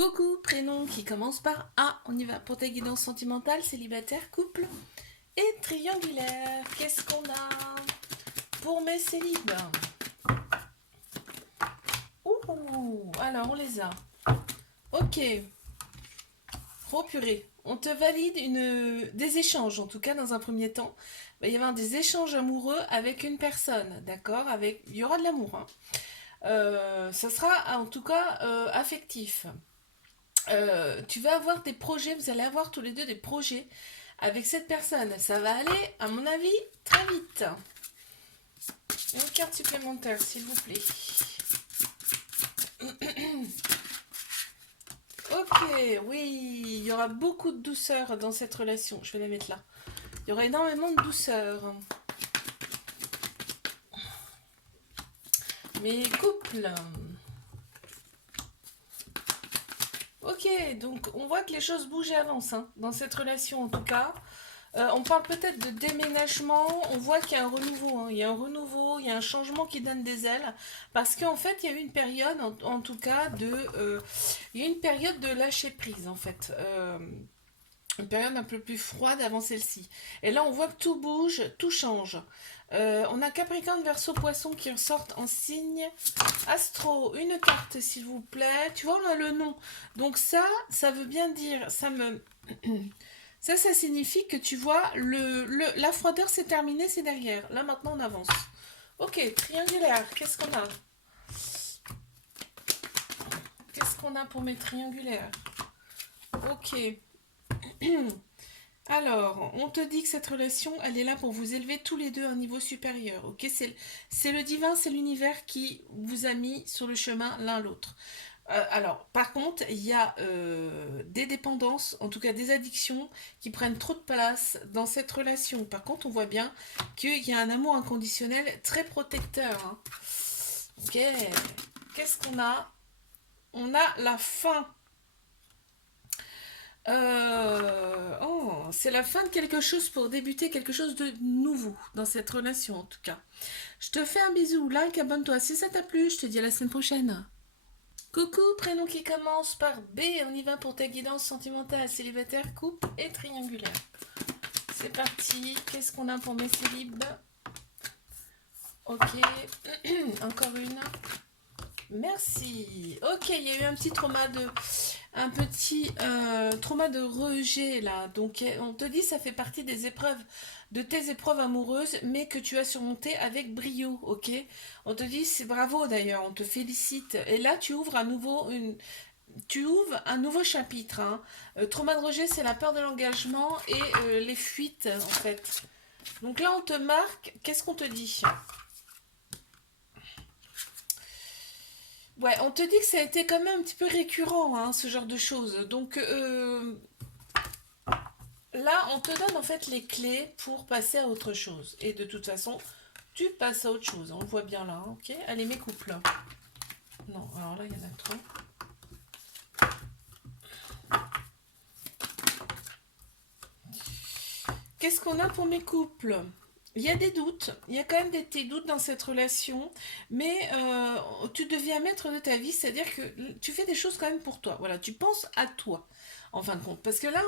Coucou, prénom qui commence par A. On y va pour ta guidance sentimentale, célibataire, couple et triangulaire. Qu'est-ce qu'on a pour mes célibes? Ouh, alors on les a. Ok. Oh purée. On te valide des échanges, en tout cas dans un premier temps. Il va y avoir des échanges amoureux avec une personne, d'accord. Il y aura de l'amour, hein. Ça sera en tout cas affectif. Tu vas avoir des projets, vous allez avoir tous les deux des projets avec cette personne. Ça va aller, à mon avis, très vite. Une carte supplémentaire, s'il vous plaît. Ok, oui, il y aura beaucoup de douceur dans cette relation. Je vais la mettre là. Il y aura énormément de douceur. Mes couples. Ok, donc on voit que les choses bougent et avancent, hein, dans cette relation en tout cas. On parle peut-être de déménagement, on voit qu'il y a un renouveau, hein. Il y a un renouveau, il y a un changement qui donne des ailes, parce qu'en fait il y a eu une période, en tout cas, il y a eu une période de lâcher prise en fait. Une période un peu plus froide avant celle-ci. Et là on voit que tout bouge, tout change. On a Capricorne, Verseau, Poisson qui ressortent en signe astro. Une carte s'il vous plaît. Tu vois, on a le nom. Donc ça veut bien dire, ça signifie que tu vois, la froideur c'est terminé, c'est derrière. Là maintenant on avance. Ok, triangulaire, qu'est-ce qu'on a? Qu'est-ce qu'on a pour mes triangulaires? Ok. Alors, on te dit que cette relation, elle est là pour vous élever tous les deux à un niveau supérieur. Ok, c'est le divin, c'est l'univers qui vous a mis sur le chemin l'un l'autre. Alors, par contre, il y a des dépendances, en tout cas des addictions, qui prennent trop de place dans cette relation. Par contre, on voit bien qu'il y a un amour inconditionnel très protecteur, hein. Ok, qu'est-ce qu'on a? On a la fin. Oh, c'est la fin de quelque chose pour débuter quelque chose de nouveau dans cette relation, en tout cas. Je te fais un bisou, like, abonne-toi si ça t'a plu. Je te dis à la semaine prochaine. Coucou, prénom qui commence par B. On y va pour ta guidance sentimentale, célibataire, couple et triangulaire. C'est parti. Qu'est-ce qu'on a pour mes célibes? Ok. Encore une. Merci. Ok, il y a eu un petit trauma de rejet là. Donc on te dit ça fait partie des épreuves, de tes épreuves amoureuses, mais que tu as surmonté avec brio. Ok. On te dit c'est bravo d'ailleurs, on te félicite. Et là tu ouvres un nouveau chapitre, hein. Trauma de rejet, c'est la peur de l'engagement et les fuites en fait. Donc là on te marque. Qu'est-ce qu'on te dit? Ouais, on te dit que ça a été quand même un petit peu récurrent, hein, ce genre de choses. Donc là, on te donne en fait les clés pour passer à autre chose. Et de toute façon, tu passes à autre chose. On le voit bien là, hein, ok? Allez, mes couples. Non, alors là, il y en a trop. Qu'est-ce qu'on a pour mes couples? Il y a des doutes, il y a quand même des petits doutes dans cette relation, mais tu deviens maître de ta vie, c'est-à-dire que tu fais des choses quand même pour toi. Voilà, tu penses à toi, en fin de compte. Parce que là,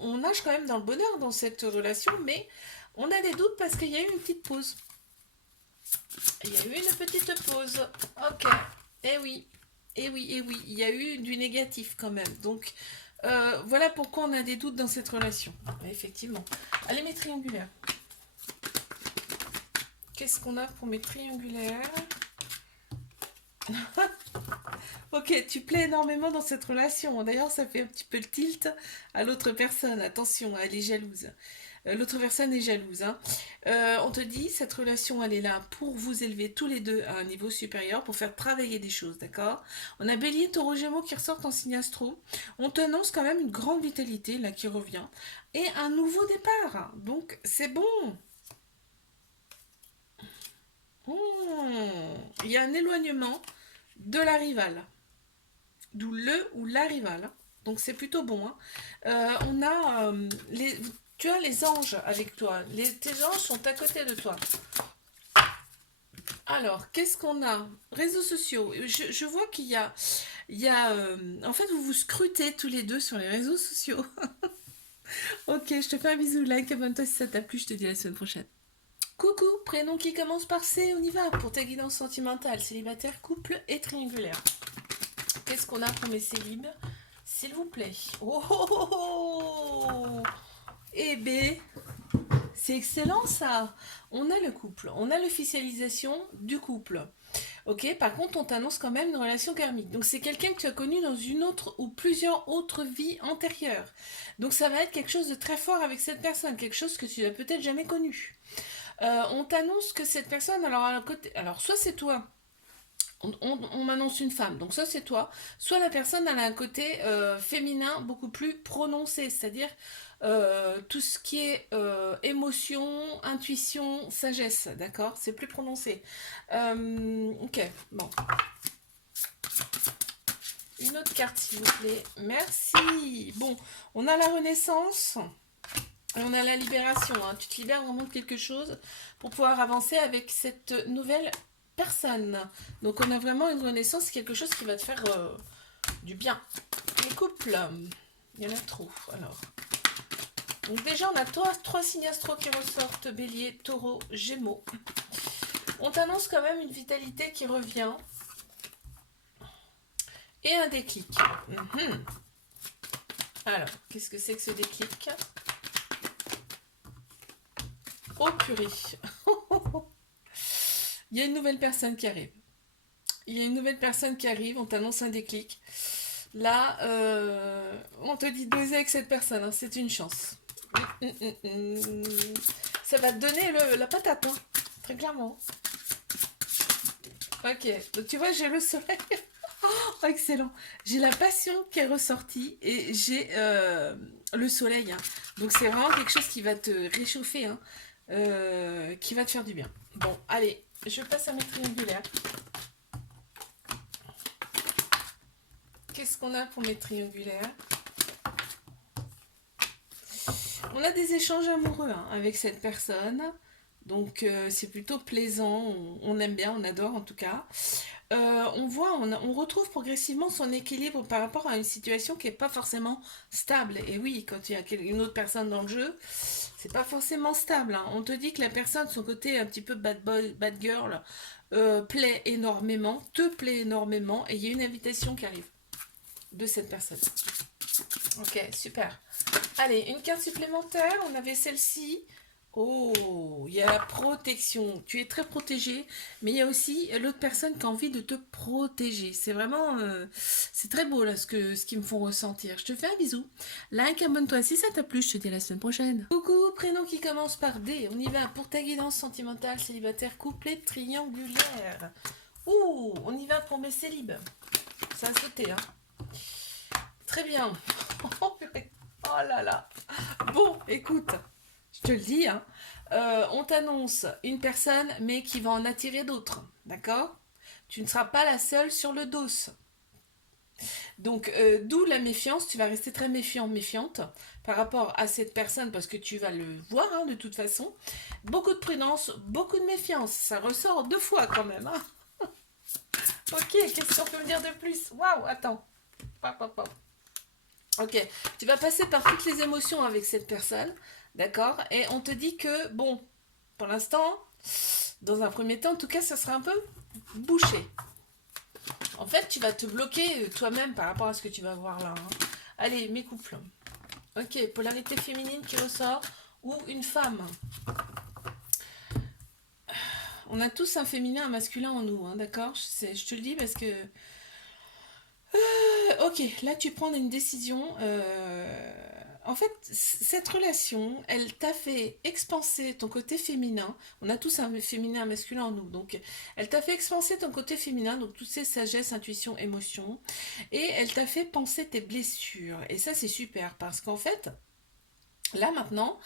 on nage quand même dans le bonheur dans cette relation, mais on a des doutes parce qu'il y a eu une petite pause. Il y a eu une petite pause. Ok. Eh oui. Eh oui, eh oui. Il y a eu du négatif quand même. Donc, voilà pourquoi on a des doutes dans cette relation. Effectivement. Allez, mes triangulaires. Qu'est-ce qu'on a pour mes triangulaires? Ok, tu plais énormément dans cette relation. D'ailleurs, ça fait un petit peu le tilt à l'autre personne. Attention, elle est jalouse. L'autre personne est jalouse, hein. On te dit, cette relation, elle est là pour vous élever tous les deux à un niveau supérieur, pour faire travailler des choses, d'accord? On a Bélier, Taureau, Gémeaux qui ressortent en signe astro. On t'annonce quand même une grande vitalité, là, qui revient. Et un nouveau départ. Donc, c'est bon. Il y a un éloignement de la rivale. D'où le ou la rivale. Donc c'est plutôt bon, hein. On a tu as les anges avec toi. Tes anges sont à côté de toi. Alors, qu'est-ce qu'on a? Réseaux sociaux. Je vois en fait, vous vous scrutez tous les deux sur les réseaux sociaux. Ok, je te fais un bisou, like, abonne-toi si ça t'a plu, je te dis à la semaine prochaine. Coucou, prénom qui commence par C, on y va pour ta guidance sentimentale, célibataire, couple et triangulaire. Qu'est-ce qu'on a pour mes célibes? S'il vous plaît. Oh, oh, oh, oh. Eh ben, c'est excellent ça. On a le couple, on a l'officialisation du couple. Ok, par contre, on t'annonce quand même une relation karmique. Donc, c'est quelqu'un que tu as connu dans une autre ou plusieurs autres vies antérieures. Donc, ça va être quelque chose de très fort avec cette personne, quelque chose que tu n'as peut-être jamais connu. On t'annonce que cette personne, alors à côté, alors soit c'est toi, on m'annonce une femme, donc ça c'est toi, soit la personne elle a un côté féminin beaucoup plus prononcé, c'est-à-dire tout ce qui est émotion, intuition, sagesse, d'accord? C'est plus prononcé. Ok, bon. Une autre carte s'il vous plaît. Merci. Bon, on a la renaissance. Et on a la libération, hein. Tu te libères vraiment de quelque chose pour pouvoir avancer avec cette nouvelle personne. Donc on a vraiment une renaissance, quelque chose qui va te faire du bien. Les couples, il y en a trop. Alors, donc déjà on a trois signes astro qui ressortent, Bélier, Taureau, Gémeaux. On t'annonce quand même une vitalité qui revient et un déclic. Alors, qu'est-ce que c'est que ce déclic? Oh purée. Il y a une nouvelle personne qui arrive. Il y a une nouvelle personne qui arrive, on t'annonce un déclic. Là, on te dit doser avec cette personne, hein, c'est une chance. Ça va te donner la patate, hein, très clairement. Ok, donc tu vois, j'ai le soleil. Oh, excellent. J'ai la passion qui est ressortie et j'ai le soleil, hein. Donc c'est vraiment quelque chose qui va te réchauffer, hein, qui va te faire du bien. Bon, allez, je passe à mes triangulaires. Qu'est-ce qu'on a pour mes triangulaires? On a des échanges amoureux, hein, avec cette personne. Donc c'est plutôt plaisant, on aime bien, on adore en tout cas. On retrouve progressivement son équilibre par rapport à une situation qui n'est pas forcément stable. Et oui, quand il y a une autre personne dans le jeu, c'est pas forcément stable, hein. On te dit que la personne, son côté un petit peu bad boy, bad girl, plaît énormément, te plaît énormément, et il y a une invitation qui arrive de cette personne. Ok, super. Allez, une carte supplémentaire, on avait celle-ci. Oh, il y a la protection. Tu es très protégé, mais il y a aussi l'autre personne qui a envie de te protéger. C'est vraiment, c'est très beau là ce qu'ils me font ressentir. Je te fais un bisou. Like, abonne-toi si ça t'a plu. Je te dis à la semaine prochaine. Coucou, prénom qui commence par D. On y va pour ta guidance sentimentale, célibataire, couplé, triangulaire. Ouh, on y va pour mes célibes. Ça a sauté, hein. Très bien. Oh là là. Bon, écoute. Je te le dis, hein, on t'annonce une personne, mais qui va en attirer d'autres, d'accord? Tu ne seras pas la seule sur le dos. Donc, d'où la méfiance, tu vas rester très méfiant, méfiante par rapport à cette personne, parce que tu vas le voir, hein, de toute façon. Beaucoup de prudence, beaucoup de méfiance, ça ressort deux fois quand même, hein. Ok, qu'est-ce qu'on peut me dire de plus? Waouh, attends. Ok, tu vas passer par toutes les émotions avec cette personne, d'accord? Et on te dit que, bon, pour l'instant, dans un premier temps, en tout cas, ça sera un peu bouché. En fait, tu vas te bloquer toi-même par rapport à ce que tu vas voir là, hein. Allez, mes couples. Ok, polarité féminine qui ressort, ou une femme. On a tous un féminin, un masculin en nous, hein, d'accord? Je te le dis parce que... ok, là tu prends une décision. En fait, cette relation, elle t'a fait expanser ton côté féminin. On a tous un féminin, un masculin en nous. Donc, elle t'a fait expanser ton côté féminin, donc toutes ces sagesses, intuition, émotion. Et elle t'a fait penser tes blessures. Et ça, c'est super parce qu'en fait, là maintenant,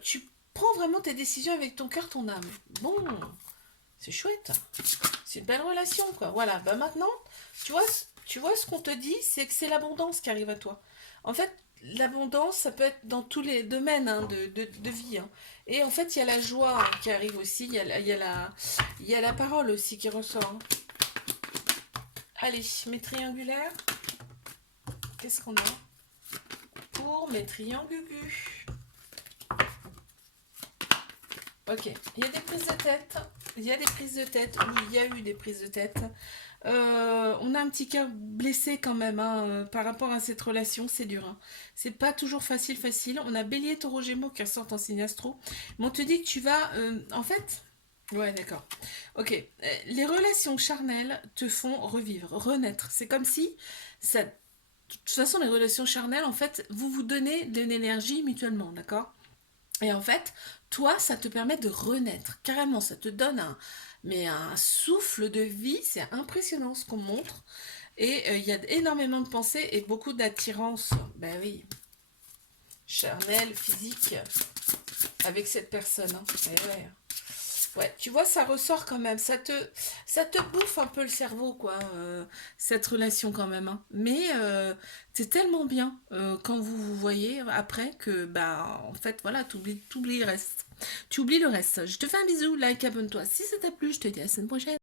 tu prends vraiment tes décisions avec ton cœur, ton âme. Bon, c'est chouette. C'est une belle relation, quoi. Voilà, bah maintenant, tu vois ce qu'on te dit, c'est que c'est l'abondance qui arrive à toi. En fait, l'abondance, ça peut être dans tous les domaines hein, de vie. Hein. Et en fait, il y a la joie qui arrive aussi, il y a la parole aussi qui ressort. Hein. Allez, mes triangulaires, qu'est-ce qu'on a pour mes triangugus? Ok, il y a des prises de tête, il y a des prises de tête, ou il y a eu des prises de tête. On a un petit cœur blessé quand même hein, par rapport à cette relation, c'est dur. Hein. C'est pas toujours facile. On a Bélier, Taureau, Gémeaux qui ressortent en signe astro. Mais on te dit que tu vas, en fait, ouais, d'accord. Ok, les relations charnelles te font revivre, renaître. C'est comme si ça. De toute façon, les relations charnelles, en fait, vous vous donnez de l'énergie mutuellement, d'accord? Et en fait, toi, ça te permet de renaître. Carrément, ça te donne un souffle de vie. C'est impressionnant ce qu'on montre. Et il y a énormément de pensées et beaucoup d'attirance. Ben oui, charnel, physique, avec cette personne. Hein. Eh ouais. Ouais, tu vois, ça ressort quand même. Ça te bouffe un peu le cerveau, quoi, cette relation quand même. Hein. Mais c'est tellement bien quand vous vous voyez après que, bah, en fait, voilà, t'oublies le reste. Tu oublies le reste. Je te fais un bisou, like, abonne-toi si ça t'a plu. Je te dis à la semaine prochaine.